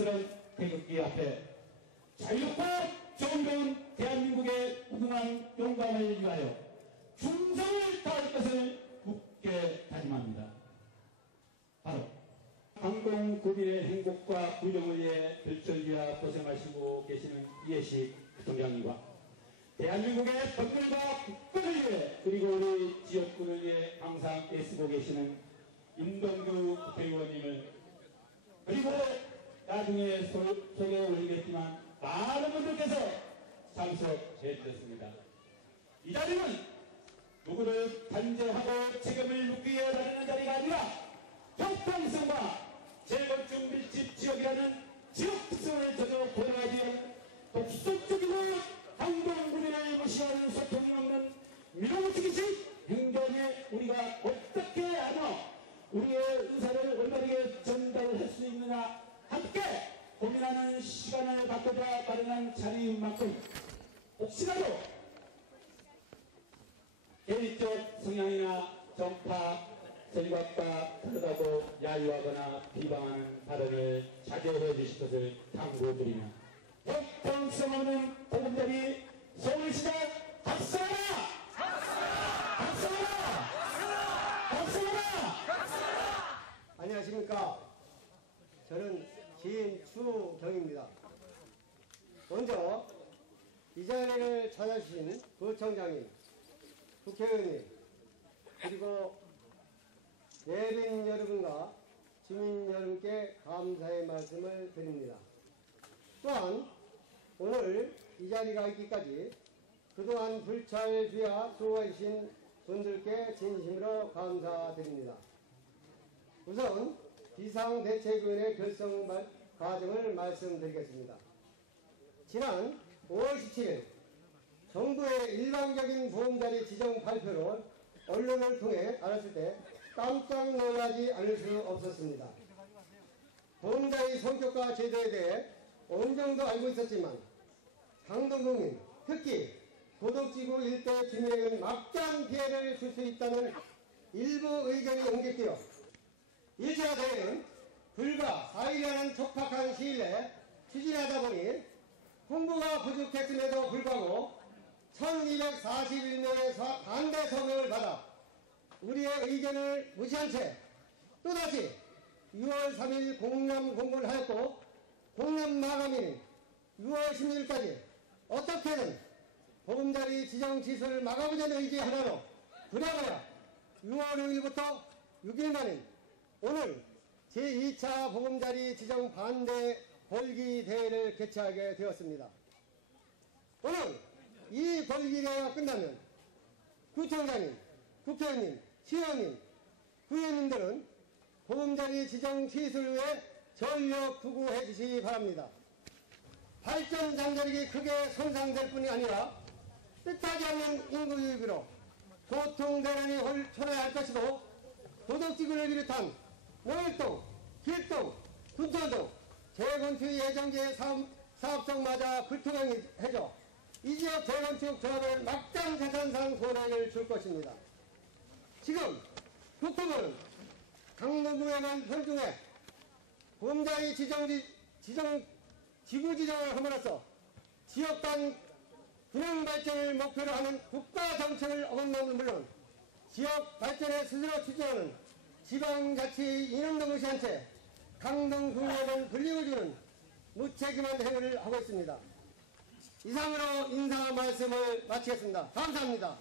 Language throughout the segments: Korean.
험난스러운 태극기 앞에 자유롭고 정의로운 대한민국의 무궁한 용감을 위하여 충성을 다할 것을 굳게 다짐합니다. 바로 항공구민의 행복과 균형을 위해 별철기와 고생하시고 계시는 이해식 부총장님과 대한민국의 법률과 국권을 위해 그리고 우리 지역구를 위해 항상 애쓰고 계시는 임동규 국회의원님을 그리고 나중에 소개에 올리겠지만 많은 분들께서 참석해 주셨습니다. 이 자리는 누구를 단죄하고 책임을 묻기 위해 다니는 자리가 아니라 형평성과 재건축 밀집 지역이라는 지역 특성을 전혀 고려하지 않은 독소적이고 항공구민을 무시하는 소통이 없는 밀어붙이기식 행정에 우리가 어떻게 하며 우리의 의사를 올바르게 전달할 수 있느냐 함께 고민하는 시간을 갖고자 마련한 자리인 만큼 혹시라도 개인적 성향이나 정파 생각과 다르다고 야유하거나 비방하는 발언을 자제해 주실 것을 당부드리며 형평성 없는 보금자리 서울시장 박수하라! 박수하라! 박수하라! 안녕하십니까. 저는 지인 추경입니다. 먼저 이 자리를 찾아주신 부총장님, 국회의원님, 그리고 예빈 여러분과 주민 여러분께 감사의 말씀을 드립니다. 또한 오늘 이 자리가 있기까지 그동안 불찰주야 수고해주신 분들께 진심으로 감사드립니다. 우선 비상대책위원회 결성 과정을 말씀드리겠습니다. 지난 5월 17일 정부의 일방적인 보험자리 지정 발표를 언론을 통해 알았을 때 깜짝 놀라지 않을 수 없었습니다. 보험자의 성격과 제도에 대해 어느 정도 알고 있었지만 강동국민, 특히 고덕지구 일대 주민에게는 막대한 피해를 줄 수 있다는 일부 의견이 옹격되어 1차 대회는 불과 4일이라는 촉박한 시일 내에 추진하다 보니 홍보가 부족했음에도 불구하고 1241명의 반대 서명을 받아 우리의 의견을 무시한 채 또다시 6월 3일 공람 공고를 하였고 공람 마감일인 6월 16일까지 어떻게든 보금자리 지정 취소를 막아보자는 의지 하나로 부랴부랴 6월 5일부터 6일 만인 오늘 제2차 보금자리 지정 반대 벌기 대회를 개최하게 되었습니다. 오늘 이 벌기 대회가 끝나면 구청장님, 국회의원님, 시의원님, 구의원님들은 보금자리 지정 취소를 위해 전력 투구해 주시기 바랍니다. 발전 장자력이 크게 손상될 뿐이 아니라 뜻하지 않는 인구 유입으로 교통 대란이 초래할 것이고 도덕지구를 비롯한 농일동, 길동, 군청 등 재건축 예정지의 사업성마저 불투명해져 이 지역 재건축 조합을 막장 재산상 손해를 줄 것입니다. 지금 국토부는 강동구에만 현중해 보금자리 지구 지정을 함으로써 지역 간 균형 발전을 목표로 하는 국가 정책을 어긋나는 물론 지역 발전에 스스로 추진하는 지방자치의 이념도 무시한 채 강동구에만 불리고 주는 무책임한 행위를 하고 있습니다. 이상으로 인사 말씀을 마치겠습니다. 감사합니다.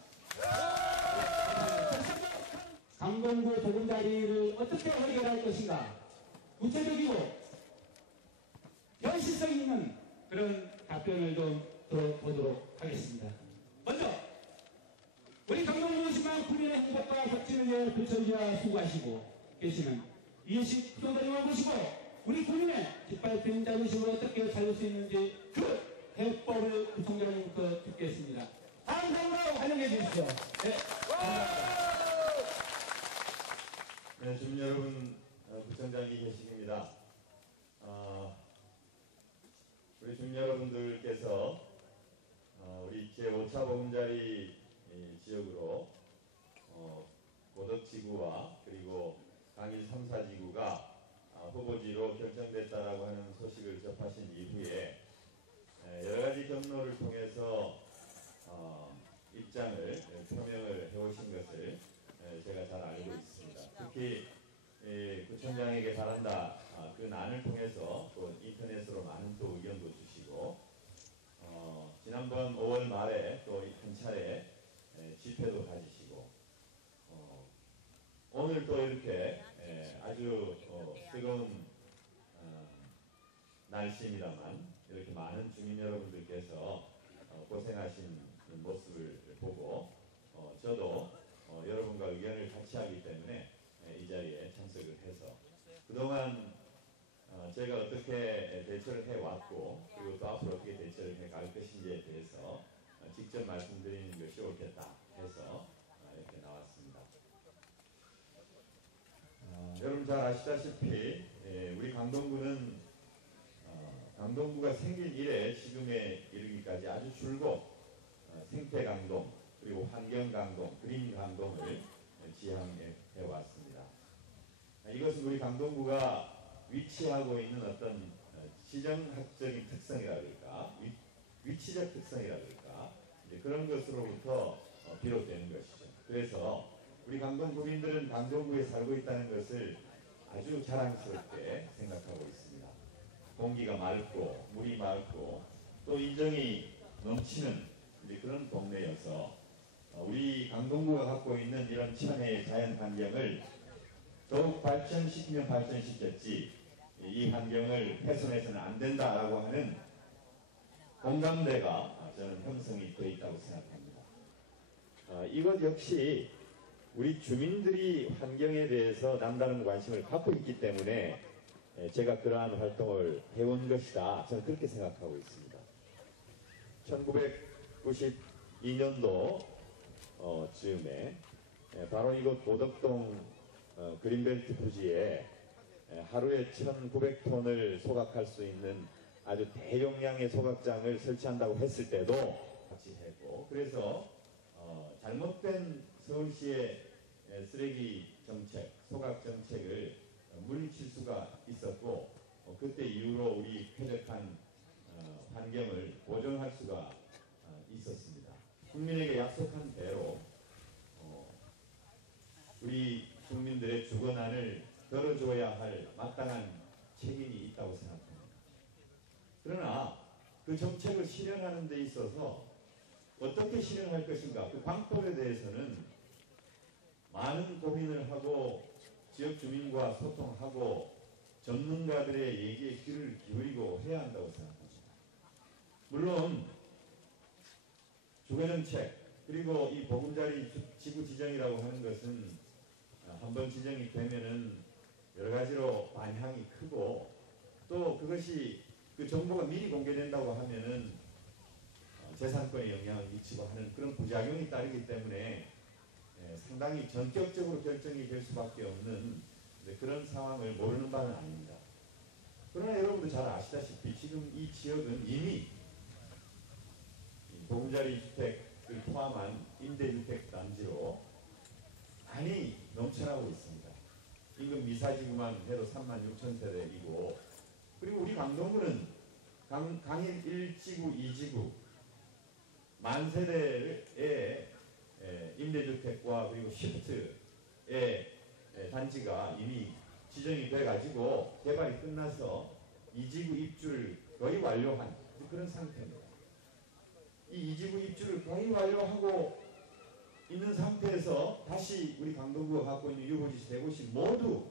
강동구 보금자리를 어떻게 해결할 것인가 구체적이고 현실성 있는 그런 답변을 좀 들어보도록 하겠습니다. 먼저 우리 강동구 시방 구민의 행복과 혁신을 위해 불철주야 수고하시고 계시는 이해식 부총장님을 모시고 우리 국민의 깃발편 자존심을 어떻게 살릴 수 있는지 그 해법을 부총장님부터 듣겠습니다. 다음 장으로 환영해 주십시오. 네. 네, 주민 여러분, 부총장이 계십니다. 우리 주민 여러분들께서 우리 제5차 보금자리 지역으로 고덕지구와 그리고 강일 3, 4지구가 후보지로 결정됐다라고 하는 소식을 부총장에게 바란다. 그 난을 통해서 또 인터넷으로 많은 또 의견도 주시고 지난번 5월 말에 또 한 차례 집회도 가지시고 오늘 또 이렇게 아주 뜨거운 날씨입니다만 이렇게 많은 주민 여러분들께서 고생하신 모습을 보고 저도 여러분과 의견을 같이 하기 때문에 이 자리에 참석을 해서 그동안 저희가 어떻게 대처를 해왔고 그리고 또 앞으로 어떻게 대처를 해갈 것인지에 대해서 직접 말씀드리는 것이 옳겠다 해서 이렇게 나왔습니다. 여러분 잘 아시다시피 우리 강동구는 강동구가 생긴 이래 지금에 이르기까지 아주 줄곧 생태 강동 그리고 환경 강동, 그린 강동을 지향해 왔습니다. 이것은 우리 강동구가 위치하고 있는 어떤 지정학적인 특성이라 그럴까, 위치적 특성이라 그럴까, 이제 그런 것으로부터 비롯되는 것이죠. 그래서 우리 강동구민들은 강동구에 살고 있다는 것을 아주 자랑스럽게 생각하고 있습니다. 공기가 맑고 물이 맑고 또 인정이 넘치는 이제 그런 동네여서 우리 강동구가 갖고 있는 이런 천혜의 자연 환경을 더욱 발전시키면 발전시켰지 이 환경을 훼손해서는 안 된다라고 하는 공감대가 저는 형성이 되어 있다고 생각합니다. 이것 역시 우리 주민들이 환경에 대해서 남다른 관심을 갖고 있기 때문에 제가 그러한 활동을 해온 것이다. 저는 그렇게 생각하고 있습니다. 1992년도 즈음에 바로 이곳 고덕동 그린벨트 부지에 하루에 1,900톤을 소각할 수 있는 아주 대용량의 소각장을 설치한다고 했을 때도 같이 했고 그래서 잘못된 서울시의 쓰레기 정책, 소각 정책을 물리칠 수가 있었고 그때 이후로 우리 쾌적한 환경을 보존할 수가 있었습니다. 국민에게 약속한 대로 우리 국민들의 주거난을 덜어줘야 할 마땅한 책임이 있다고 생각합니다. 그러나 그 정책을 실현하는 데 있어서 어떻게 실현할 것인가 그 방법에 대해서는 많은 고민을 하고 지역 주민과 소통하고 전문가들의 얘기에 귀를 기울이고 해야 한다고 생각합니다. 물론 주거정책 그리고 이 보금자리 지구 지정이라고 하는 것은 한번 지정이 되면은 여러 가지로 반향이 크고 또 그것이 그 정보가 미리 공개된다고 하면은 재산권에 영향을 미치고 하는 그런 부작용이 따르기 때문에 상당히 전격적으로 결정이 될 수밖에 없는 그런 상황을 모르는 바는 아닙니다. 그러나 여러분도 잘 아시다시피 지금 이 지역은 이미 보금자리 주택을 포함한 임대주택 단지로 많이 넘쳐나고 있습니다. 인근 미사지구만 해도 36,000세대이고 그리고 우리 강동구는 강일 1지구, 2지구 만 세대의 임대주택과 그리고 시프트의 단지가 이미 지정이 돼가지고 개발이 끝나서 2지구 입주를 거의 완료한 그런 상태입니다. 이 2지구 입주를 거의 완료하고 있는 상태에서 다시 우리 강동구가 갖고 있는 유보지 150 모두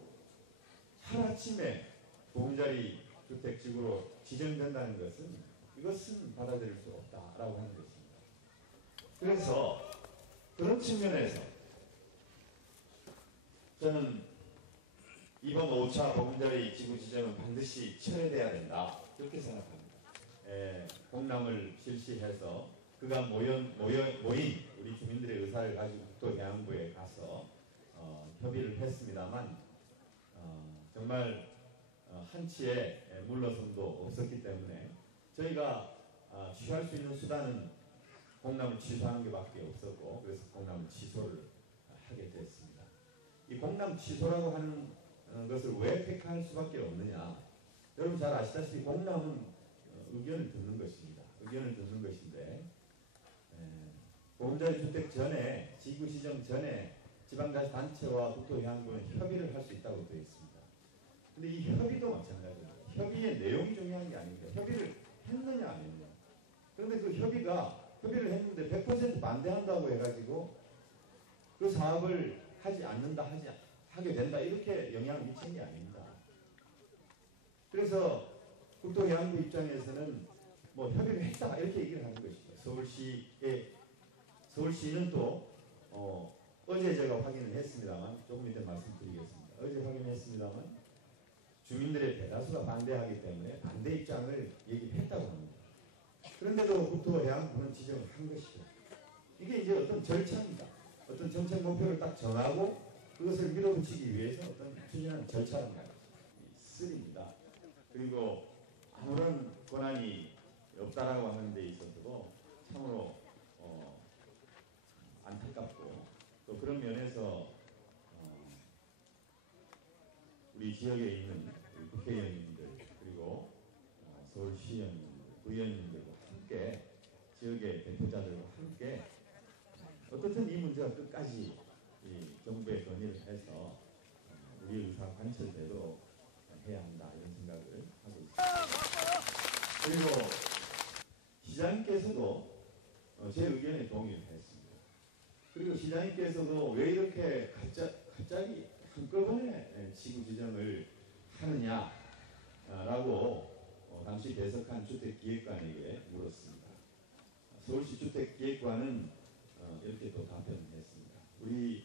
하루아침에 보금자리 주택지구로 지정된다는 것은 이것은 받아들일 수 없다라고 하는 것입니다. 그래서 그런 측면에서 저는 이번 5차 보금자리 지구 지정은 반드시 철회돼야 된다 그렇게 생각합니다. 공람을 실시해서 그간 모인 우리 주민들의 의사를 가지고 국토해양부에 가서 협의를 했습니다만 정말 한치의 물러섬도 없었기 때문에 저희가 취할 수 있는 수단은 공람을 취소하는 것밖에 없었고 그래서 공람 취소를 하게 됐습니다. 이 공람 취소라고 하는 것을 왜 택할 수밖에 없느냐. 여러분 잘 아시다시피 공람은 의견을 듣는 것입니다. 의견을 듣는 것인데 보금자리 주택 전에 지구 지정 전에 지방자치단체와 국토해양부는 협의를 할 수 있다고 되어 있습니다. 근데 이 협의도 마찬가지입니다. 협의의 내용이 중요한 게 아닙니다. 협의를 했느냐 안 했느냐. 그런데 그 협의를 했는데 100% 반대한다고 해가지고 그 사업을 하지 않는다, 하게 된다 이렇게 영향을 미친 게 아닙니다. 그래서 국토해양부 입장에서는 뭐 협의를 했다 이렇게 얘기를 하는 것이죠. 서울시는 또 어제 제가 확인을 했습니다만 조금 이따 말씀드리겠습니다. 어제 확인했습니다만 주민들의 대다수가 반대하기 때문에 반대 입장을 얘기했다고 합니다. 그런데도 국토해양부는 지적을 한 것이죠. 이게 이제 어떤 절차입니다. 어떤 정책 목표를 딱 정하고 그것을 밀어붙이기 위해서 어떤 추진하는 절차란 말이죠. 쓰입니다. 그리고 아무런 권한이 없다라고 하는 데 있어서도 참으로 안타깝고 또 그런 면에서 우리 지역에 있는 우리 국회의원님들 그리고 서울시의원님들, 의원님들과 함께 지역의 대표자들과 함께 어떻든 이 문제가 끝까지 이 정부에 건의를 해서 우리 의사 관철대로 해야 한다 이런 생각을 하고 있습니다. 그리고 시장님께서도 제 의견에 동의를 했습니다. 그리고 시장님께서도 왜 이렇게 갑자기 한꺼번에 지구 지정을 하느냐라고 당시 배석한 주택기획관에게 물었습니다. 서울시 주택기획관은 이렇게 또 답변을 했습니다. 우리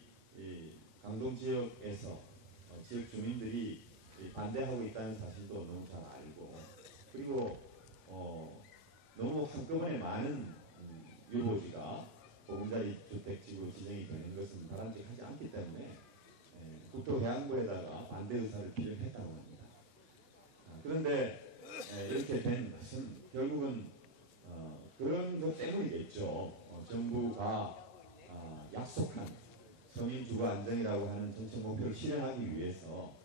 강동 지역에서 지역 주민들이 반대하고 있다는 사실도 너무 잘 알고 그리고 너무 한꺼번에 많은 유보지가 보금자리 주택지구 지정이 되는 것은 바람직하지 않기 때문에 국토해양부에다가 반대 의사를 표명했다고 합니다. 그런데 이렇게 된 것은 결국은 그런 것 때문이겠죠. 정부가 약속한 서민 주거 안정이라고 하는 정책 목표를 실현하기 위해서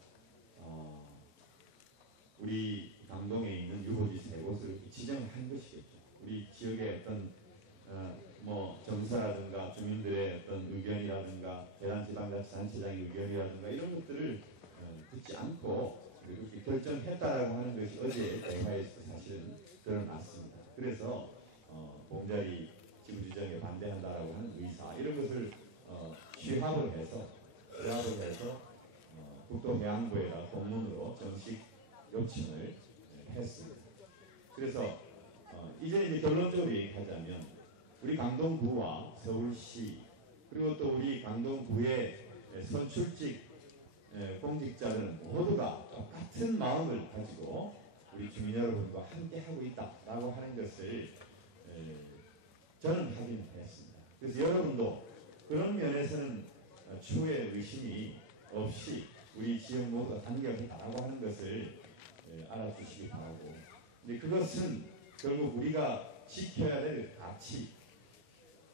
우리 강동에 있는 유보지 3곳을 지정을 한 것이겠죠. 우리 지역의 어떤 뭐 정사라든가 주민들의 어떤 의견이라든가 대단지방자치단체장의 의견이라든가 이런 것들을 듣지 않고 이렇게 결정했다라고 하는 것이 어제 대화에서 사실은 드러났습니다. 그래서 보금자리 지구 지정에 반대한다라고 하는 의사 이런 것을 취합을 해서 국토해양부에다 공문으로 정식 요청을 했습니다. 그래서 이제 결론적으로 얘기하자면 우리 강동구와 서울시 그리고 또 우리 강동구의 선출직 공직자들은 모두가 똑같은 마음을 가지고 우리 주민 여러분과 함께 하고 있다라고 하는 것을 저는 확인을 했습니다. 그래서 여러분도 그런 면에서는 추후에 의심이 없이 우리 지역 모두가 단결했다라고 하는 것을 알아주시기 바라고. 근데 그것은 결국 우리가 지켜야 될 가치,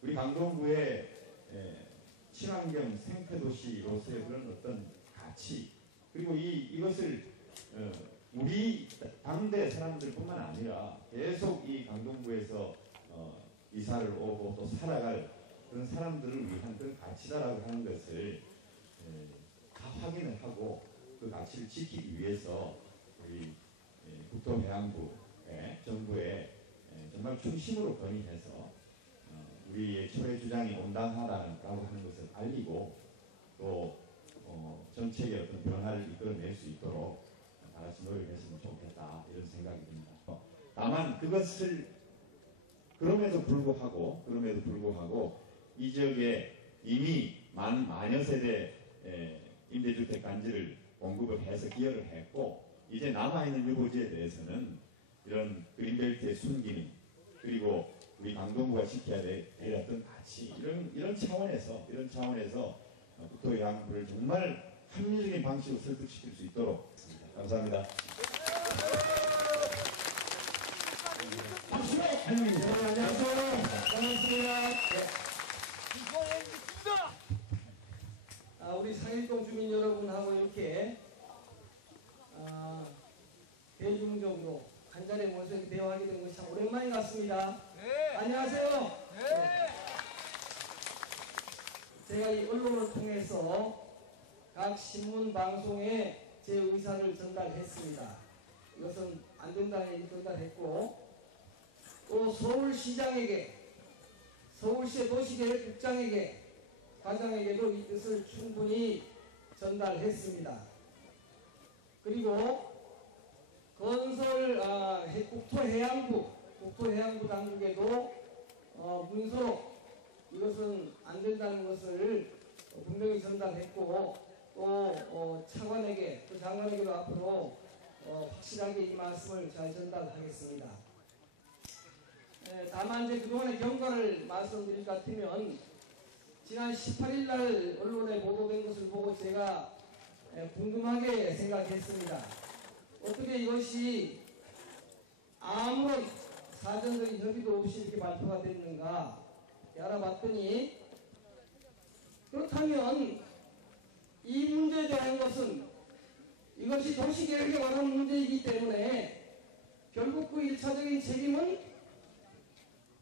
우리 강동구의 친환경 생태도시로서의 그런 어떤 가치, 그리고 이것을 우리 당대 사람들뿐만 아니라 계속 이 강동구에서 이사를 오고 또 살아갈 그런 사람들을 위한 그런 가치다라고 하는 것을 다 확인을 하고 그 가치를 지키기 위해서 우리 국토해양부의 정부에 정말 중심으로 건의해서 우리의 초래 주장이 온당하다라고 하는 것을 알리고 또 정책의 어떤 변화를 이끌어낼 수 있도록 다 같이 노력했으면 좋겠다 이런 생각이 듭니다. 다만 그것을 그럼에도 불구하고 이 지역에 이미 만여 세대 임대주택 단지를 공급을 해서 기여를 했고 이제 남아있는 유보지에 대해서는 이런 그린벨트의 순기능 그리고 우리 강동구가 지켜야 될 어떤 가치 이런 차원에서 국토해양부를 정말 합리적인 방식으로 설득시킬 수 있도록 감사합니다. 박수로 환영합니다. 안녕하세요. 반갑습니다. 우리 상일동 주민 여러분하고 이렇게 대중적으로 한 자리에 모여서 대화하게 된 것이 참 오랜만인 것 같습니다. 네. 안녕하세요. 네. 제가 이 언론을 통해서 각 신문 방송에 제 의사를 전달했습니다. 이것은 안 된다는 얘기 전달했고, 또 서울시장에게, 서울시의 도시계획국장에게, 과장에게도 이 뜻을 충분히 전달했습니다. 그리고 건설 국토해양부 당국에도 문서로 이것은 안 된다는 것을 분명히 전달했고, 또 차관에게, 또 장관에게도 앞으로 확실하게 이 말씀을 잘 전달하겠습니다. 다만 이제 그동안의 경과를 말씀드릴 것 같으면, 지난 18일 날 언론에 보도된 것을 보고 제가 궁금하게 생각했습니다. 어떻게 이것이 아무런 사전적인 협의도 없이 이렇게 발표가 됐는가 알아봤더니, 그렇다면 이 문제에 대한 것은 이것이 도시계획에 관한 문제이기 때문에 결국 그 1차적인 책임은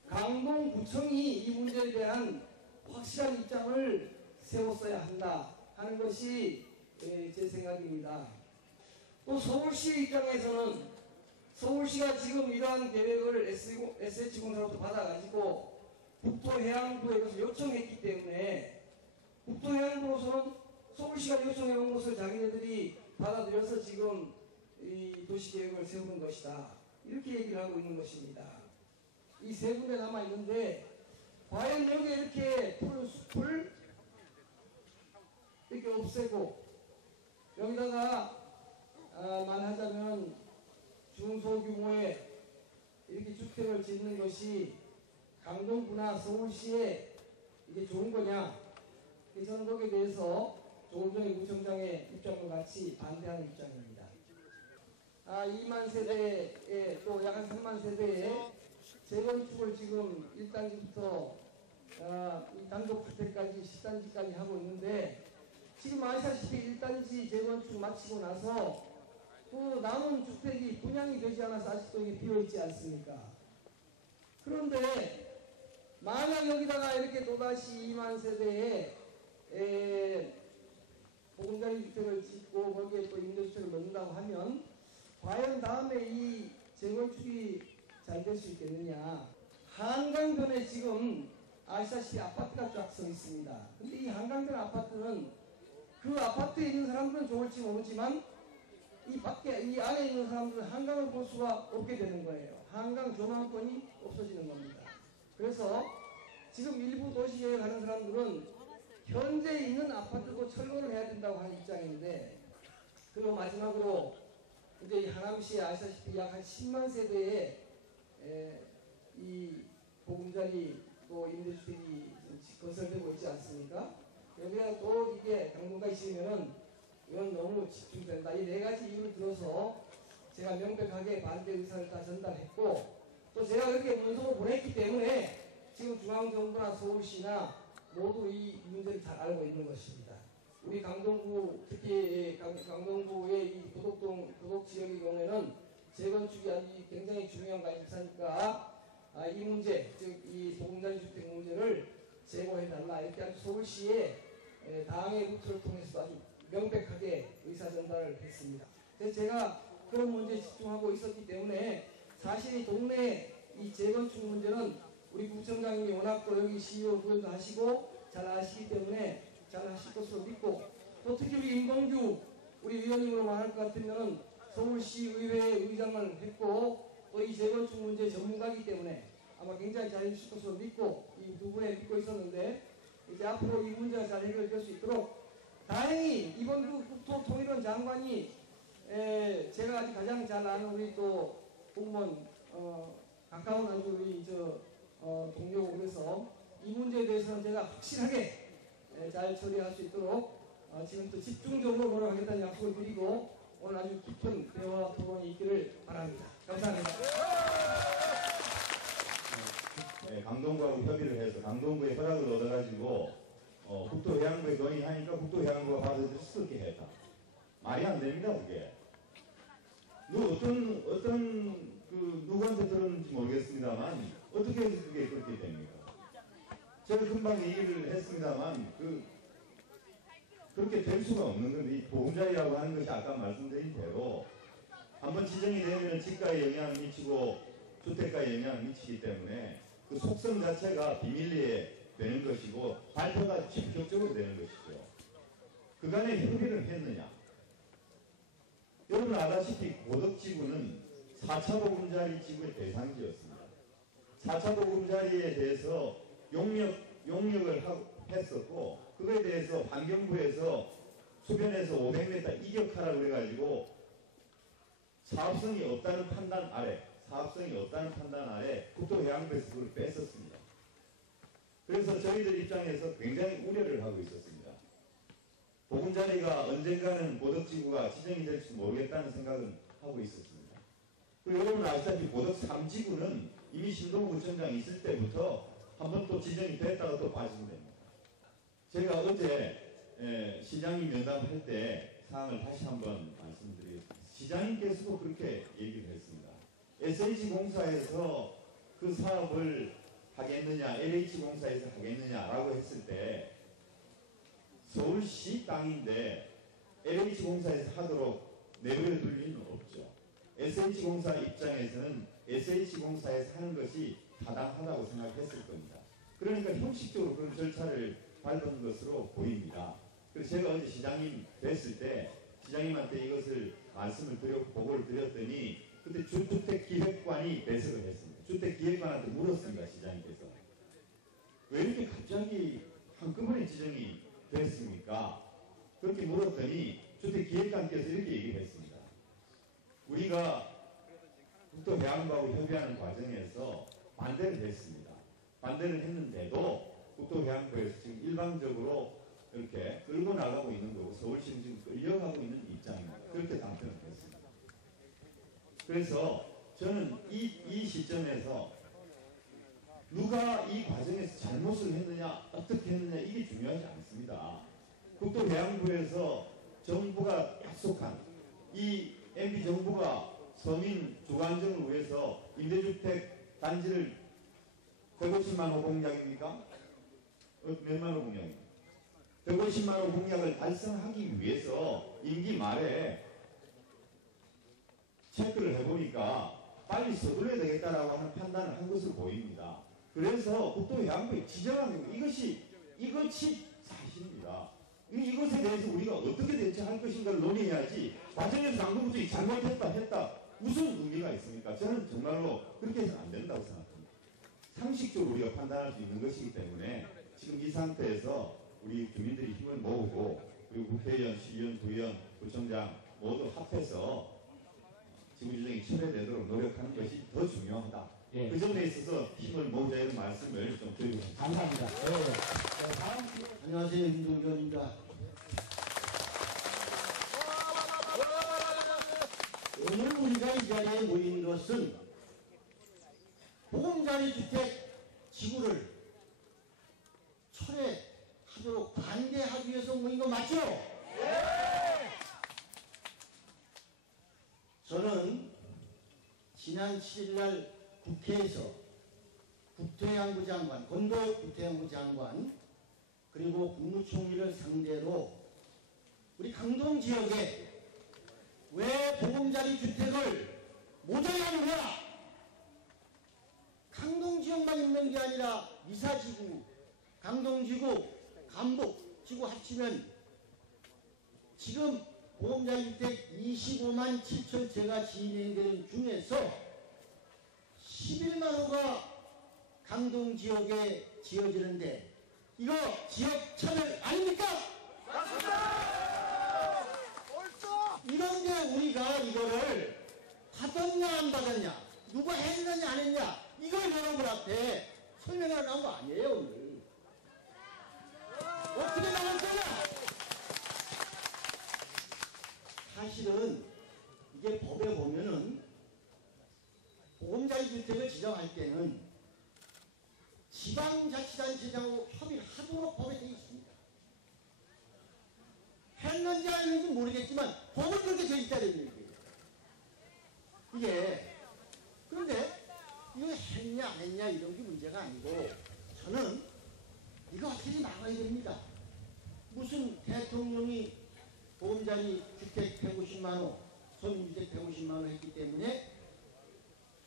강동구청이 이 문제에 대한 확실한 입장을 세웠어야 한다 하는 것이 제 생각입니다. 또 서울시 입장에서는 서울시가 지금 이러한 계획을 SH공사로부터 받아가지고 국토해양부에 것을 요청했기 때문에 국토해양부로서는 서울시가 요청해온 것을 자기네들이 받아들여서 지금 이 도시계획을 세우는 것이다, 이렇게 얘기를 하고 있는 것입니다. 이 세 군데 남아있는데 과연 여기에 이렇게 푸른 숲을 이렇게 없애고 여기다가 말하자면 중소규모의 이렇게 주택을 짓는 것이 강동구나 서울시에 이게 좋은 거냐? 저는 거기에 대해서 조금 전에 구청장의 입장과 같이 반대하는 입장입니다. 2만 세대에 또 약 한 3만 세대의 재건축을 지금 1단지부터 이 단독주택까지 10단지까지 하고 있는데, 지금 아시다시피 1단지 재건축 마치고 나서 그 남은 주택이 분양이 되지 않아서 아직도 이게 비어있지 않습니까? 그런데 만약 여기다가 이렇게 또다시 2만 세대의 보금자리 주택을 짓고 거기에 또 임대주택을 넣는다고 하면 과연 다음에 이 재건축이 잘 될 수 있겠느냐. 한강변에 지금 아시다시피 아파트가 쫙 서 있습니다. 근데 이 한강변 아파트는 그 아파트에 있는 사람들은 좋을지 모르지만 이 밖에, 이 안에 있는 사람들은 한강을 볼 수가 없게 되는 거예요. 한강 조망권이 없어지는 겁니다. 그래서 지금 일부 도시에 가는 사람들은 현재 있는 아파트도 철거를 해야 된다고 하는 입장인데, 그리고 마지막으로 이제 이 하남시에 아시다시피 약 한 10만 세대의 이 보금자리 또 임대주택이 건설되고 있지 않습니까? 여기가 또 이게 당분간 있으면은 이건 너무 집중된다. 이 네 가지 이유를 들어서 제가 명백하게 반대 의사를 다 전달했고, 또 제가 이렇게 문서로 보냈기 때문에 지금 중앙정부나 서울시나 모두 이 문제를 잘 알고 있는 것입니다. 우리 강동구, 특히 강동구의 이 도덕동 지역의 경우에는 재건축이 아주 굉장히 중요한 관심사니까 이 문제, 즉 이 보금자리 주택 문제를 제고해달라, 이렇게 아주 서울시의 당의 루트를 통해서 아주 명백하게 의사 전달을 했습니다. 그래서 제가 그런 문제에 집중하고 있었기 때문에 사실 이 동네 이 재건축 문제는 우리 구청장님이 워낙 또 여기 CEO 후원도 하시고 잘 아시기 때문에 잘 하실 것으로 믿고, 또 특히 우리 임동규 우리 위원님으로 말할 것 같으면 서울시의회 의장을 했고 또 이 재건축 문제 전문가이기 때문에 아마 굉장히 잘 해주실 것으로 믿고 이 두 분에 믿고 있었는데, 이제 앞으로 이 문제가 잘 해결될 수 있도록 다행히 이번 그 국토통일원 장관이 제가 아직 가장 잘 아는 우리 또 공무원 가까운 아주 우리 동료고, 그래서 이 문제에 대해서는 제가 확실하게 잘 처리할 수 있도록 지금부터 집중적으로 노력하겠다는 약속을 드리고 오늘 아주 깊은 대화 토론이 있기를 바랍니다. 감사합니다. 강동구하고 협의를 해서 강동구의 허락을 얻어가지고 국토해양부에 건의하니까 국토해양부가 받아들일 수 있게 했다. 말이 안 됩니다, 그게. 어떤 누구한테 들었는지 모르겠습니다만 어떻게 해서 그게 그렇게 됩니까? 제가 금방 얘기를 했습니다만 그렇게 될 수가 없는 건데, 이 보금자리라고 하는 것이 아까 말씀드린 대로 한번 지정이 되면 집가에 영향을 미치고 주택가에 영향을 미치기 때문에 그 속성 자체가 비밀리에 되는 것이고 발표가 직접적으로 되는 것이죠. 그간에 협의를 했느냐? 여러분 아다시피 고덕지구는 4차 보금자리 지구의 대상지였습니다. 4차 보금자리에 대해서 용역을 했었고, 그거에 대해서 환경부에서 수변에서 500m 이격하라고 그래가지고 사업성이 없다는 판단 아래 국토해양부에서 그걸 뺐었습니다. 그래서 저희들 입장에서 굉장히 우려를 하고 있었습니다. 보금자리가 언젠가는 고덕지구가 지정이 될지 모르겠다는 생각은 하고 있었습니다. 그리고 여러분 아시다시피 고덕 3지구는 이미 신동구 구청장이 있을 때부터 한번 또 지정이 됐다가 또 빠지게 됩니다. 제가 어제 시장님 면담할 때 사항을 다시 한번 말씀드리겠습니다. 시장님께서도 그렇게 얘기를 했습니다. SH공사에서 그 사업을 하겠느냐, LH공사에서 하겠느냐라고 했을 때 서울시 땅인데 LH공사에서 하도록 내버려 둘 리는 없죠. SH공사 입장에서는 SH공사에서 하는 것이 타당하다고 생각했을 겁니다. 그러니까 형식적으로 그런 절차를 밟은 것으로 보입니다. 그래서 제가 어제 시장님 뵀을 때 시장님한테 이것을 보고를 드렸더니 그때 주택기획관이 배석을 했습니다. 주택기획관한테 물었습니다. 시장님께서 왜 이렇게 갑자기 한꺼번에 지정이 됐습니까? 그렇게 물었더니 주택기획관께서 이렇게 얘기를 했습니다. 우리가 국토해양부하고 협의하는 과정에서 반대를 했습니다. 반대를 했는데도 국토해양부에서 지금 일방적으로 이렇게 끌고 나가고 있는 거고 서울시는 지금 끌려가고 있는 입장입니다. 그렇게 답변을 했습니다. 그래서 저는 이 시점에서 누가 이 과정에서 잘못을 했느냐, 어떻게 했느냐 이게 중요하지 않습니다. 국토해양부에서 정부가 약속한 이 MB정부가 서민 주거안정을 위해서 임대주택 단지를 150만 호 공약입니까? 몇만 호 공약입니까? 150만 호 공약을 달성하기 위해서 임기 말에 체크를 해보니까 빨리 서둘러야 되겠다라고 하는 판단을 한 것으로 보입니다. 그래서 국토해양부에 지정한 거 이것이 사실입니다. 이것에 대해서 우리가 어떻게 대처할 것인가를 논의해야지 과정에서 당국부터 잘못했다 무슨 의미가 있습니까? 저는 정말로 그렇게 해서는 안 된다고 생각합니다. 상식적으로 우리가 판단할 수 있는 것이기 때문에 지금 이 상태에서 우리 주민들이 힘을 모으고 그리고 국회의원, 시의원, 구의원, 구청장 모두 합해서 지구지정이 철회되도록 노력하는 것이 더 중요하다. 예. 그 점에 있어서 힘을 모으자 이런 말씀을 좀 드리겠습니다. 감사합니다. 다음 안녕하세요. 임종변입니다. 오늘 우리가 이 자리에 모인 것은 보금자리 주택 지구를 철회하도록 반대하기 위해서 모인 거 맞죠? 저는 지난 7일날 국회에서 국토해양부 장관, 권도 국토해양부 장관 그리고 국무총리를 상대로 우리 강동 지역에 왜 보금자리 주택을 모자라느냐, 강동 지역만 있는 게 아니라 미사지구, 강동지구, 감북지구 합치면 지금 보금자리 주택 25만 7천 채가 진행되는 중에서 11만 호가 강동 지역에 지어지는데 이거 지역 차별 아닙니까? 맞습니다. 이런데 우리가 이거를 받았냐 안 받았냐, 누가 해주느냐 안 했냐, 이걸 여러분 앞에 설명하러 나온 거 아니에요. 오늘 어떻게 나올 거냐? 사실은 이게 법에 보면은 보금자리 주택을 지정할 때는 지방자치단체장하고 협의를 하도록 법에 되어 있습니다. 했는지 안 했는지 모르겠지만 법은 그렇게 되어 있다는 얘기예요. 이게 그런데 이거 했냐 안 했냐 이런 게 문제가 아니고 저는 이거 어떻게 막아야 됩니다. 무슨 대통령이 보금자리 주택 150만 호, 소민주택 150만 호 했기 때문에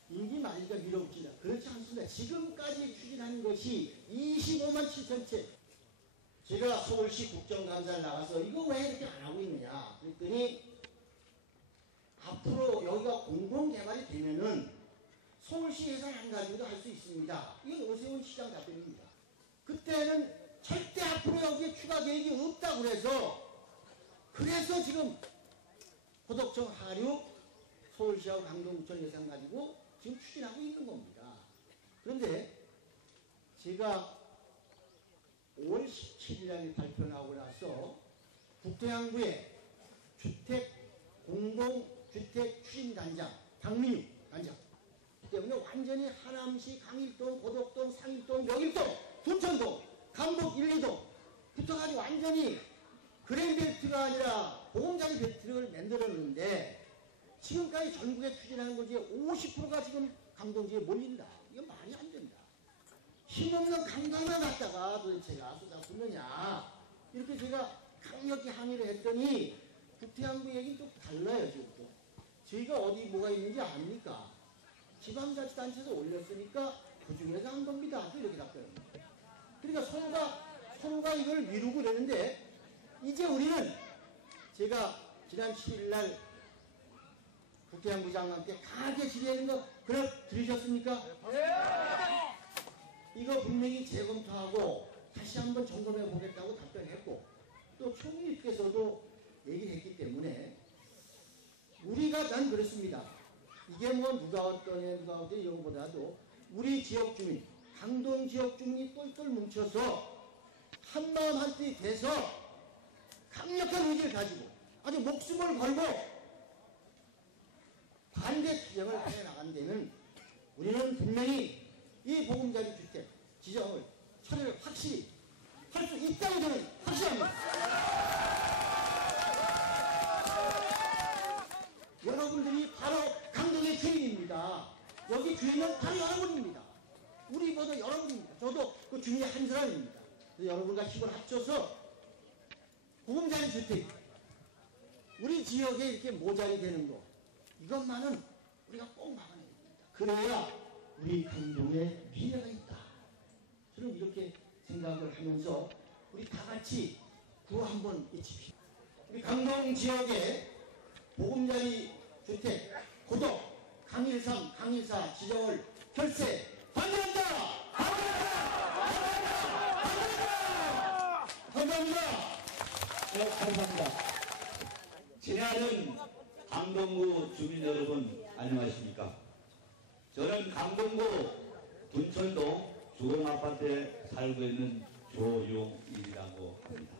임기 만기가 미뤄지다. 그렇지 않습니다. 지금까지 추진한 것이 25만 7천 채. 제가 서울시 국정감사를 나가서 이거 왜 이렇게 안 하고 있느냐 그랬더니 앞으로 여기가 공공개발이 되면은 서울시 예산 안 가지고도 할 수 있습니다. 이건 오세훈 시장 답변입니다. 그때는 절대 앞으로 여기에 추가 계획이 없다고 그래서 지금 고덕청 하류 서울시하고 강동구청 예산 가지고 지금 추진하고 있는 겁니다. 그런데 제가 5월 17일에 발표하고 나서 국토양부에 공공주택 추진단장 박민유 단장 때문에 완전히 하남시 강일동, 고덕동, 상일동, 여길동, 둔천동, 강북 1, 2동 붙어가지고 완전히 그랜벨트가 아니라 보금자리 벨트를 만들었는데 지금까지 전국에 추진하는 것 중에 50%가 지금 강동지에 몰린다. 이건 말이 안 된다. 힘없는 강당만 갖다가 도대체가 쏟아 붓느냐. 이렇게 제가 강력히 항의를 했더니 국토양부 얘기는 좀 달라요. 지금 저희가 어디 뭐가 있는지 압니까? 지방자치단체에서 올렸으니까 그 중에서 한 겁니다. 또 이렇게 답변합니다. 그러니까 서로가 이걸 미루고 그러는데 이제 우리는 제가 지난 7일날 국토양부 장관께 강하게 질의하는 거 들으셨습니까? 이거 분명히 재검토하고 다시 한번 점검해 보겠다고 답변했고 또 총리께서도 얘기했기 때문에 난 그렇습니다. 이게 뭐 누가 어떠냐 이런 것보다도 우리 지역 주민, 강동 지역 주민이 똘똘 뭉쳐서 한마음 한뜻이 돼서 강력한 의지를 가지고 아주 목숨을 걸고 반대 투쟁을 해 나간다면 우리는 분명히 이 보금자리 주택 지정을 처리를 확실히 할 수 있다고 저는 확신합니다. 여러분들이 바로 강동의 주인입니다. 여기 주인은 바로 여러분입니다. 우리보다 여러분입니다. 저도 그 주민의 한 사람입니다. 여러분과 힘을 합쳐서 보금자리 주택 우리 지역에 이렇게 모자리 되는 거 이것만은 우리가 꼭 막아내야 됩니다. 그래야 우리 강동에 미래가 있다. 저는 이렇게 생각을 하면서 우리 다 같이 구호 한번 외칩시다. 우리 강동 지역에 보금자리 주택 고덕 강일삼 강일사 지정을 결세 반대한다. 감사합니다. 네, 감사합니다. 친애하는 강동구 주민 여러분 안녕하십니까? 저는 강동구 둔천동 주공아파트에 살고 있는 조용일이라고 합니다.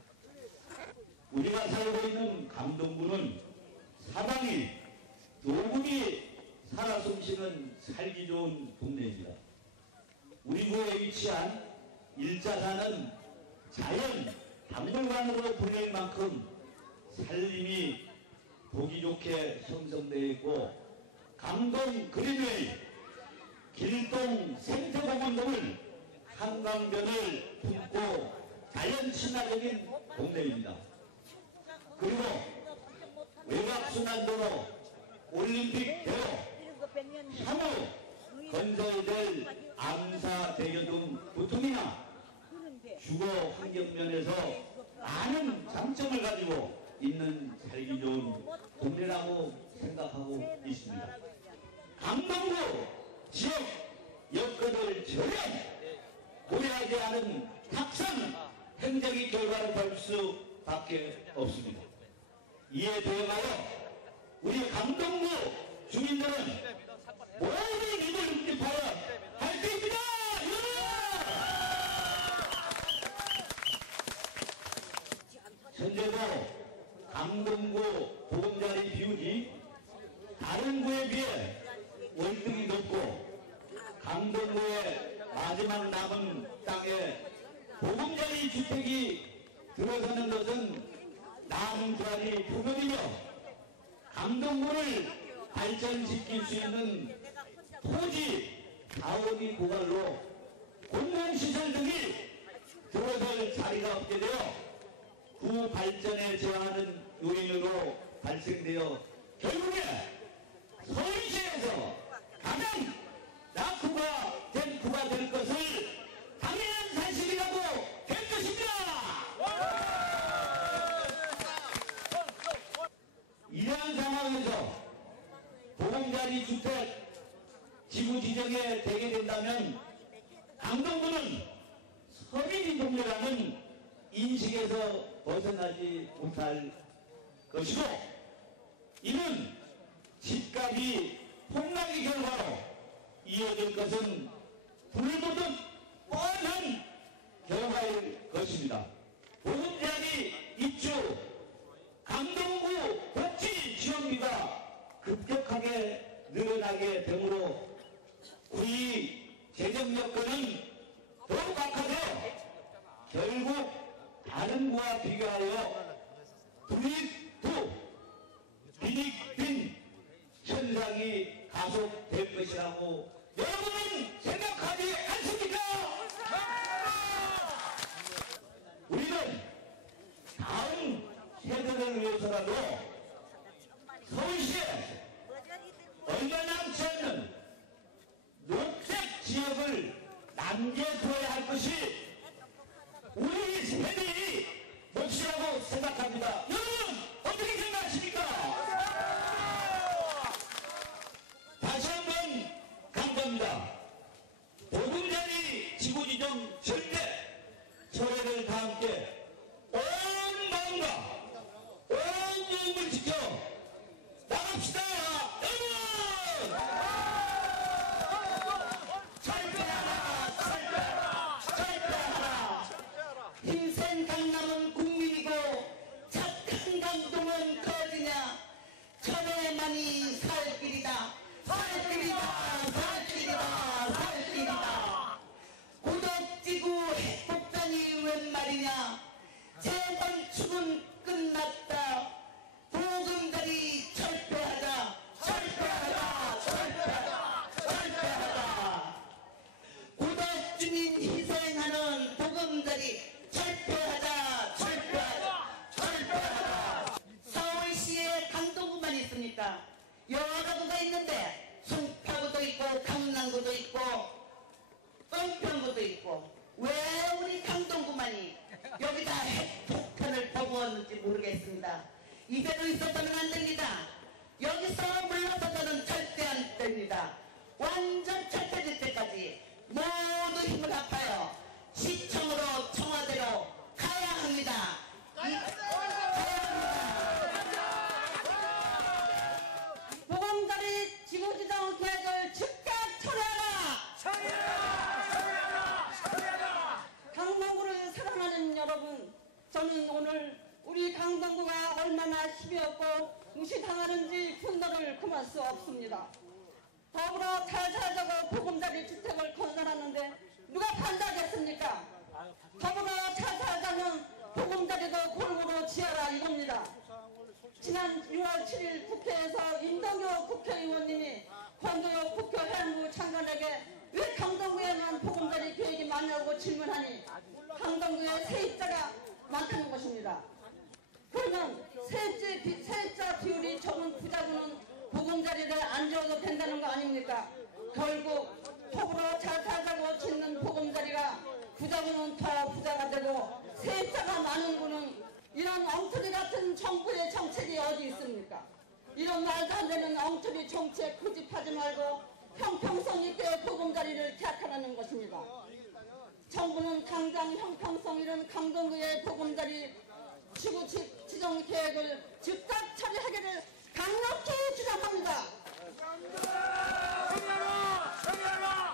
우리가 살고 있는 강동구는 사방이 노구이 살아 숨쉬는 살기 좋은 동네입니다. 우리 구에 위치한 일자산은 자연 박물관으로 불릴 만큼 살림이 보기 좋게 형성되어 있고 강동 그린웨이, 길동 생태공원 등을 한강변을 품고 자연 친화적인 동네입니다. 그리고 외곽순환도로 올림픽대로 향후 건설될 암사대교 등 교통이나 주거 환경면에서 많은 장점을 가지고 있는 살기 좋은 동네라고 생각하고 있습니다. 강동구 지역 여건을 전혀 고려하지 않은 탁상 행정의 결과를 볼 수밖에 없습니다. 이에 대응하여 우리 강동구 주민들은 모든 힘을 웅집하여 할 수 있습니다. 현재도 강동구 보금자리 비율이 다른 구에 비해 월등히 높고 강동구의 마지막 남은 땅에 보금자리 주택이 들어서는 것은 남은 불안이 부분이며 강동구를 발전시킬 수 있는 토지, 자원이 고갈로 공공시설 등이 들어설 자리가 없게 되어 구 발전에 저항하는 요인으로 발생되어 결국에 서울시에서 가장 낙후가 된 구가 될 것을 당연한 사실이라고 될 것입니다. 이러한 상황에서 보금자리 주택 지구 지정에 되게 된다면 강동구는 서민인동이라는 인식에서 벗어나지 못할 것이고, 이는 집값이 폭락의 결과로 이어질 것은 불보듯 뻔한 결과일 것입니다. 보금자리 입주, 강동구 복지 지원비가 급격하게 늘어나게 되므로 구의 재정 여건은 더욱 악화되어 결국 다른 구와 비교하여 부익부, 빈익빈 현상이 가속될 것이라고 여러분은 생각하지 않습니까? 우리는 다음 세대를 위해서라도 서울시에 얼마 남지 않는 녹색 지역을 남겨둬야 할 것이 우리 세대의 몫이라고 생각합니다. 여러분 어떻게 생각하십니까? 다시 한번 강조합니다. 보금자리 지구지정 절대 철회를 다 함께 온 마음과 온 몸을 지켜 나갑시다. 여러분! 철폐하라! 철폐하라! 철폐하라! 힘센 강남은 국민이고 착한 강동은 거지냐. 철회만이 살 길이다. 살 길이다. 살 길이다. 살 길이다. 고덕지구 핵폭탄이 웬 말이냐. 재건축은 끝났다. 보금자리 철폐하자. 철폐하자. 철폐하자. 철폐하자. 고덕 주민 희생하는 보금자리 철폐하자. 철폐하자. 철폐하자. 서울시에 강동구만 있습니까? 여러 구가 있는데 송파구도 있고 강남구도 있고 은평구도 있고 왜 우리 강동구만이 여기다 핵폭탄을 퍼부었는지 모르겠습니다. 이대로 있어서는 안 됩니다. 여기서 물러서서는 절대 안 됩니다. 완전 철폐될 때까지 모두 힘을 합하여 시청으로 청와대로 가야 합니다. 가야 합니다. 보금자리 지구지정 계획을 즉각 철회하라. 강동구를 사랑하는 여러분, 저는 오늘 우리 강동구가 얼마나 힘이 없고 무시당하는지 분노를 금할 수 없습니다. 더불어 잘 살자고 보금자리 주택을 건설하는데 누가 반대하겠습니까? 더불어 잘 살자면 보금자리도 골고루 지어라 이겁니다. 지난 6월 7일 국회에서 임동규 국회의원님이 권도혁 국회 해안부 장관에게 왜 강동구에만 보금자리 계획이 많냐고 질문하니 강동구에 세입자가 많다는 것입니다. 그러면 세입자 비율이 적은 부자구는 보금자리를 안 지어도 된다는 거 아닙니까? 결국 더불어 잘 살자고 짓는 보금자리가 부자구는 더 부자가 되고 세입자가 많은 구는 이런 엉터리 같은 정부의 정책이 어디 있습니까? 이런 말도 안 되는 엉터리 정책 고집하지 말고 형평성 있게 보금자리를 계약하라는 것입니다. 정부는 당장 형평성 있는 강동구의 보금자리 지구 지정 계획을 즉각 처리하기를 강력히 주장합니다.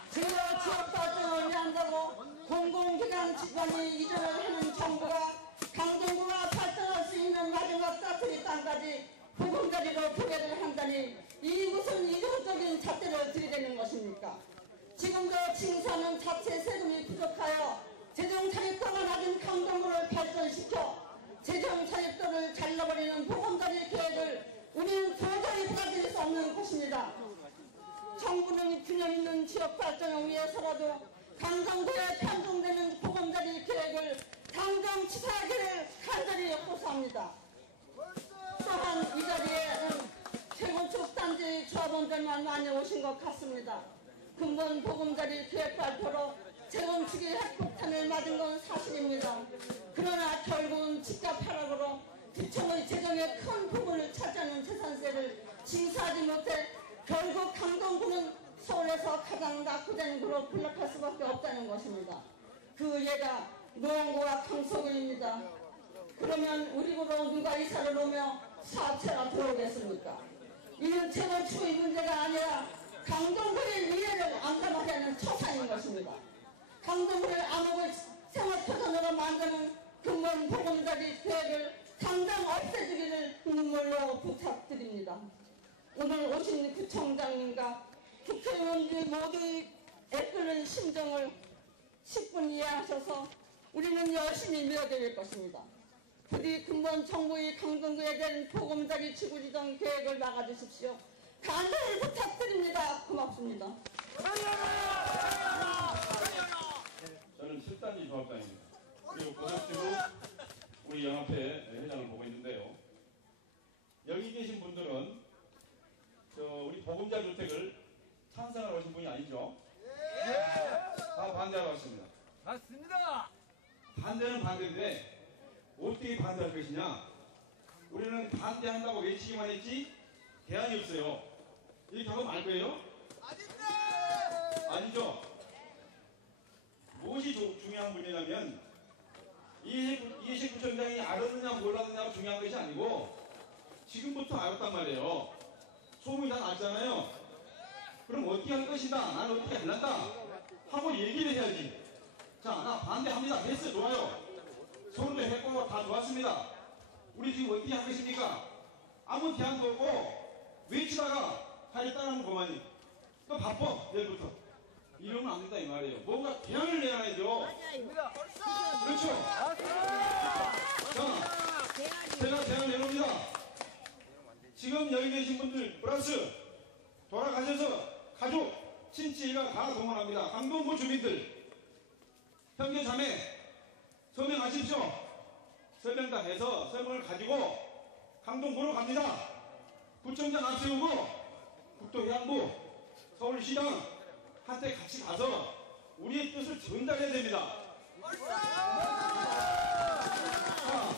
지구 지역 발전을 위한다고 공공기관 직원이 이전을 하는 정부가 강동구가 발전할 수 있는 마지막 사투리 땅까지 보금자리로 표기를 한다니 이 무슨 이중적인 잣대를 들이대는 것입니까? 지금도 징수하는 자체 세금이 부족하여 재정 차입도가 낮은 강동구를 발전시켜 재정 차입도를 잘라버리는 보금자리 계획을 우리는 도저히 받아들일 수 없는 것입니다. 정부는 균형 있는 지역 발전을 위해서라도 강동구에 편성되는 보금자리 계획을 당장 취소하기를 간절히 호소합니다. 또한 이 자리에는 재건축 단지 조합원들만 많이 오신 것 같습니다. 근본 보금자리 계획 발표로 재건축이 핵폭탄을 맞은 건 사실입니다. 그러나 결국은 집값 하락으로 구청의 재정의 큰 부분을 차지하는 재산세를 징수하지 못해 결국 강동구는 서울에서 가장 낙후된 구로 분락할 수밖에 없다는 것입니다. 그 예가 노원구와 강서구입니다. 그러면 우리 구로 누가 이사를 오며 사업체가 들어오겠습니까? 이는 재건축의 문제가 아니라 강동구의 미래를 암담하게 처사인 것입니다. 강동구를 암흑의 생활터전으로 만드는 근본 보금자리 계획을 당장 없애주기를 눈물로 부탁드립니다. 오늘 오신 구청장님과 국회의원들 모두의 애끓는 심정을 10분 이해하셔서 우리는 열심히 밀어드릴 것입니다. 부디 근본 정부의 강동구에 대한 보금자리 지구지정 계획을 막아주십시오. 간절히 부탁드립니다. 고맙습니다. 저는 7단지 조합장입니다. 그리고 고덕지구 우리 영합회 회장을 보고 있는데요. 여기 계신 분들은 우리 보금자리 주택을 찬성하러 오신 분이 아니죠? 다 반대하러 왔습니다. 맞습니다. 반대는 반대인데 어떻게 반대할 것이냐? 우리는 반대한다고 외치기만 했지 대안이 없어요. 이렇게 하면 알 거예요? 아니죠? 무엇이 중요한 문제냐면 이해식 부총장이 알았느냐 몰랐느냐가 중요한 것이 아니고 지금부터 알았단 말이에요. 소문이 다 났잖아요. 그럼 어떻게 할 것이다. 나는 어떻게 할란다. 하고 얘기를 해야지. 자, 나 반대합니다. 됐어. 좋아요. 서울도 했고 다 좋았습니다. 우리 지금 어떻게 할 것입니까? 아무 대안도 없고 외치다가 하겠다는 거만이. 또 바빠. 내일부터. 이러면 안 된다 이 말이에요. 뭔가 대안을 내야죠. 그렇죠? 자, 제가 대안을 내놓습니다. 지금 여기 계신 분들 플러스 돌아가셔서 가족, 친지가 다 동원합니다. 강동구 주민들 형제 자매 서명하십시오. 서명 다 해서 서명을 가지고 강동구로 갑니다. 구청장 앞세우고 국토해양부 서울시장 한테 같이 가서 우리의 뜻을 전달해야 됩니다. 자,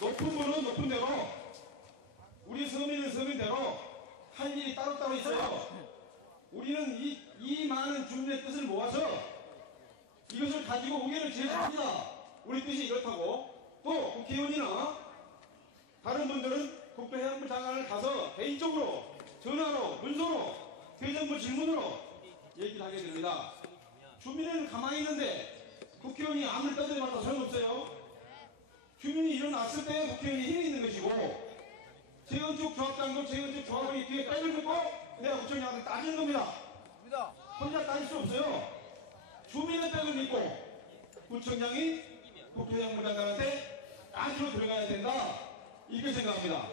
높은 분은 높은 대로 우리 서민은 서민대로 할 일이 따로따로 있어요. 우리는 이 많은 주민의 뜻을 모아서 이것을 가지고 의견을 제시합니다. 우리 뜻이 이렇다고. 또 국회의원이나 다른 분들은 국토해양부 장관을 가서 개인적으로 전화로 문서로 대정부 질문으로 얘기를 하게 됩니다. 주민은 가만히 있는데 국회의원이 아무리 떠들어봐도 소용없어요. 주민이 일어났을 때 국회의원이 힘이 있는 것이고 재건축 조합장도 재건축 조합원이 뒤에 딸을 긋고 내가 구청장한테 따지는 겁니다. 혼자 따질 수 없어요. 주민의 뼈를 믿고 구청장이 국토해양부 장관한테 따지러 들어가야 된다. 이렇게 생각합니다.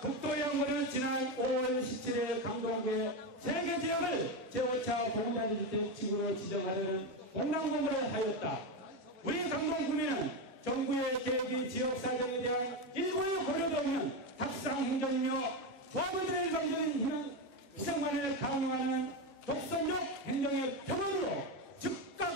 국토해양부는 지난 5월 17일 강동구의 3개 지역을 제5차 보금자리 주택 지구로 지정하려는 공람공부를 하였다. 우리 강동구민은 정부의 계획이 지역 사정에 대한 일부의 고려도 없는 탁상 행정이며 조합원들의 일방적인 희생만을 강요하는 독선적 행정의 표본으로 즉각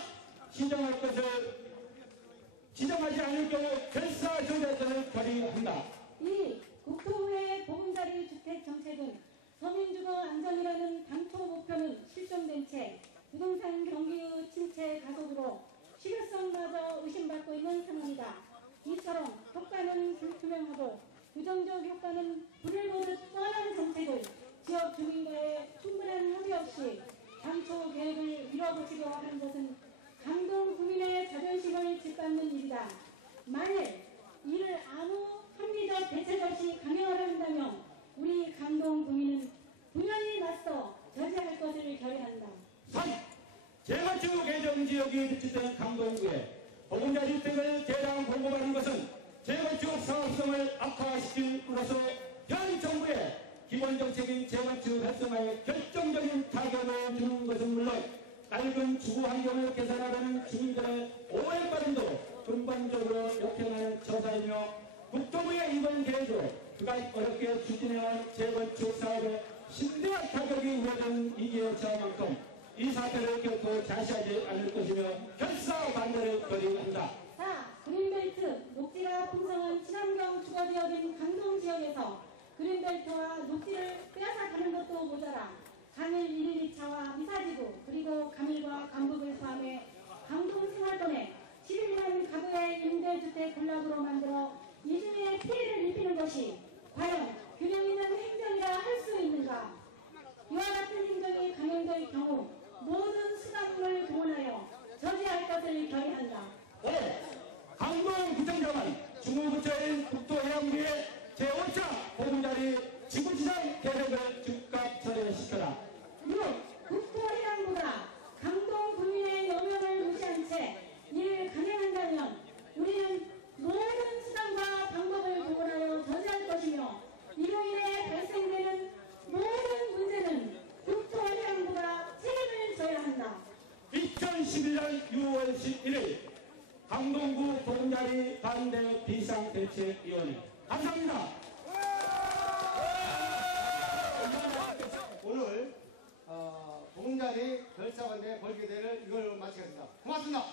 지정하지 않을 경우 결사조례서를 결의한다. 이 국토부의 보금자리 주택 정책은 서민주거 안정이라는 당초 목표는 실종된 채 부동산 경기의 침체 가속으로 실효성마저 의심받고 있는 상황이다. 이처럼 효과는 불투명하고 부정적 효과는 불을 보듯 뻔한 정책을 지역 주민과의 충분한 협의 없이 당초 계획을 이뤄보시려 하는 것은 강동 구민의 자존심을 짓밟는 일이다. 만일 이를 아무 합리적 대책 없이 강행하려 한다면 우리 강동 구민은 분연히 맞서 저지할 것을 결의한다. 3. 재건축 예정지역이 위치된 강동구에 보금자리 주택을 대량 공급하는 것은 재건축 사업성을 악화시킴으로써 현 정부의 기본정책인 재건축 활성화에 결정적인 타격을 주는 것은 물론 낡은 주거 환경을 개선하려는 주민들의 오해받음도 근본적으로 역행하는 처사이며 국토부의 이번 계획으로 그간 어렵게 추진해온 재건축 사업에 심대한 타격이 우려되는 위기의 처만큼 이 사태를 결코 자시하지 않을 것이며 결사 반대를 거리한다. 4. 그린벨트, 녹지가 풍성한 친환경 주거지역인 강동 지역에서 그린벨트와 녹지를 빼앗아가는 것도 모자라 강일 112차와 미사지구 그리고 강일과 강북을 포함해 강동 생활권에 11만 가구의 임대주택 군락으로 만들어 이주민의 피해를 입히는 것이 과연 균형 있는 행정이라 할 수 있는가? 이와 같은 행정이 강행될 경우 모든 수단을 동원하여 저지할 것을 결의한다. 5. 강동 구청장은 중부부처인 국토해양부의 제5차 보금자리 지구지정 계획을 즉각 처리시켜라. 6. 국토해양부가 강동 군민의 여명을 무시한 채 이를 강행한다면 우리는 모든 수단과 방법을 동원하여 저지할 것이며 이로 인해 발생되는 모든 문제는 국토해양부가 책임을 져야 한다. 2011년 6월 11일 강동구 보금자리 반대 비상대책위원회 감사합니다. 오늘 보금자리 결사반대 벌교대를 이걸로 마치겠습니다. 고맙습니다.